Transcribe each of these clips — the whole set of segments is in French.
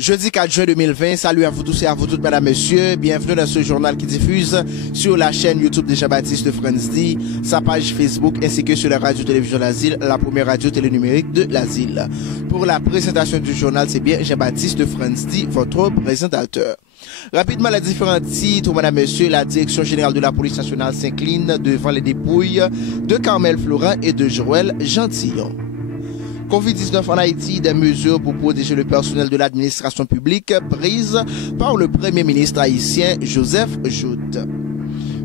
Jeudi 4 juin 2020, salut à vous tous et à vous toutes, mesdames, messieurs. Bienvenue dans ce journal qui diffuse sur la chaîne YouTube de Jean-Baptiste Franzi, sa page Facebook ainsi que sur la radio-télévision L'Asile, la première radio télénumérique de l'Asile. Pour la présentation du journal, c'est bien Jean-Baptiste Franzi, votre présentateur. Rapidement, les différents titres, mesdames, messieurs, la direction générale de la police nationale s'incline devant les dépouilles de Carmel Florent et de Joël Gentillon. Covid-19 en Haïti, des mesures pour protéger le personnel de l'administration publique prises par le Premier ministre haïtien Joseph Jout.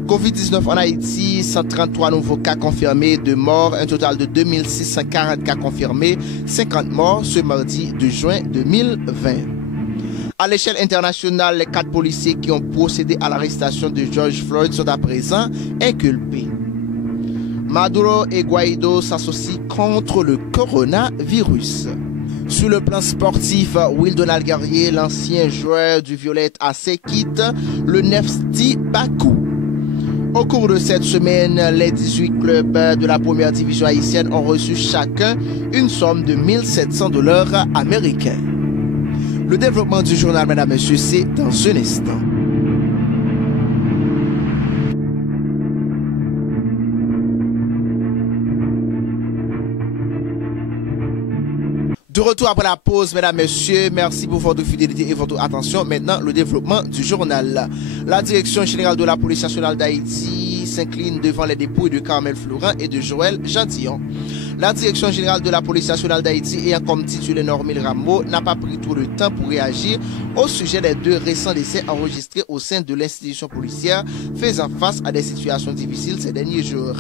Covid-19 en Haïti, 133 nouveaux cas confirmés de morts, un total de 2640 cas confirmés, 50 morts ce mardi 2 juin 2020. À l'échelle internationale, les 4 policiers qui ont procédé à l'arrestation de George Floyd sont à présent inculpés. Maduro et Guaido s'associent contre le coronavirus. Sur le plan sportif, Will Donald Guerrier, l'ancien joueur du Violette AC, quitte le Nefti Bakou. Au cours de cette semaine, les 18 clubs de la première division haïtienne ont reçu chacun une somme de 1700 $ américains. Le développement du journal, mesdames et messieurs, c'est dans un instant. De retour après la pause, mesdames, messieurs, merci pour votre fidélité et votre attention. Maintenant, le développement du journal. La direction générale de la police nationale d'Haïti s'incline devant les dépouilles de Carmel Florent et de Joël Gentillon. La direction générale de la police nationale d'Haïti, ayant comme titulaire Normil Rameau, n'a pas pris tout le temps pour réagir au sujet des 2 récents décès enregistrés au sein de l'institution policière, faisant face à des situations difficiles ces derniers jours.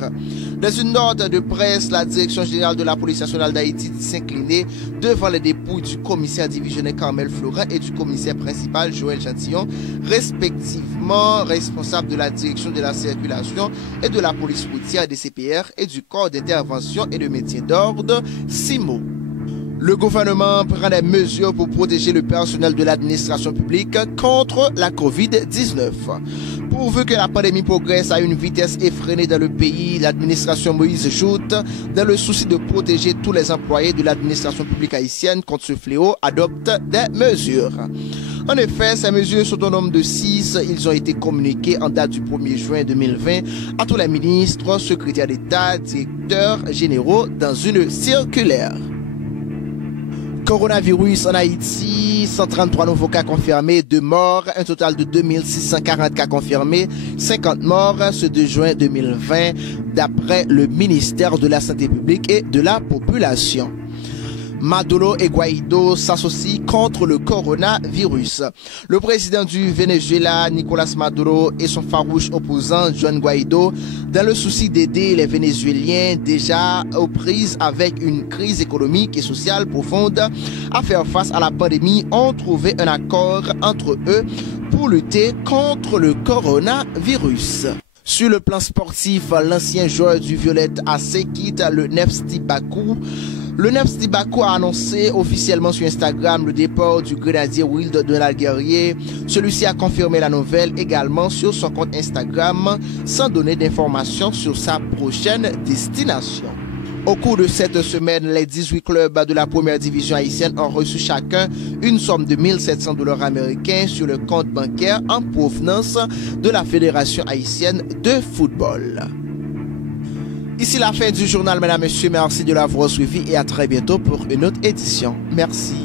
Dans une note de presse, la direction générale de la police nationale d'Haïti s'inclinait devant les dépouilles du commissaire divisionnaire Carmel Florent et du commissaire principal Joël Gentillon, respectivement responsables de la direction de la circulation et de la police routière des CPR et du corps d'intervention et de maintien d'ordre CIMO. Le gouvernement prend des mesures pour protéger le personnel de l'administration publique contre la COVID-19. Pourvu que la pandémie progresse à une vitesse effrénée dans le pays, l'administration Moïse Jout, dans le souci de protéger tous les employés de l'administration publique haïtienne contre ce fléau, adopte des mesures. En effet, ces mesures sont au nombre de 6. Ils ont été communiqués en date du 1er juin 2020 à tous les ministres, secrétaires d'État, directeurs généraux dans une circulaire. Coronavirus en Haïti, 133 nouveaux cas confirmés, 2 morts, un total de 2640 cas confirmés, 50 morts ce 2 juin 2020, d'après le ministère de la Santé publique et de la Population. Maduro et Guaido s'associent contre le coronavirus. Le président du Venezuela, Nicolas Maduro, et son farouche opposant, Juan Guaido, dans le souci d'aider les Vénézuéliens déjà aux prises avec une crise économique et sociale profonde à faire face à la pandémie, ont trouvé un accord entre eux pour lutter contre le coronavirus. Sur le plan sportif, l'ancien joueur du Violette AC quitte le Nefti Bakou. Le Nefti Bakou a annoncé officiellement sur Instagram le départ du grenadier Will Donald Guerrier. Celui-ci a confirmé la nouvelle également sur son compte Instagram sans donner d'informations sur sa prochaine destination. Au cours de cette semaine, les 18 clubs de la première division haïtienne ont reçu chacun une somme de 1700 $ américains sur le compte bancaire en provenance de la Fédération haïtienne de football. Ici la fin du journal, mesdames et messieurs. Merci de l'avoir suivi et à très bientôt pour une autre édition. Merci.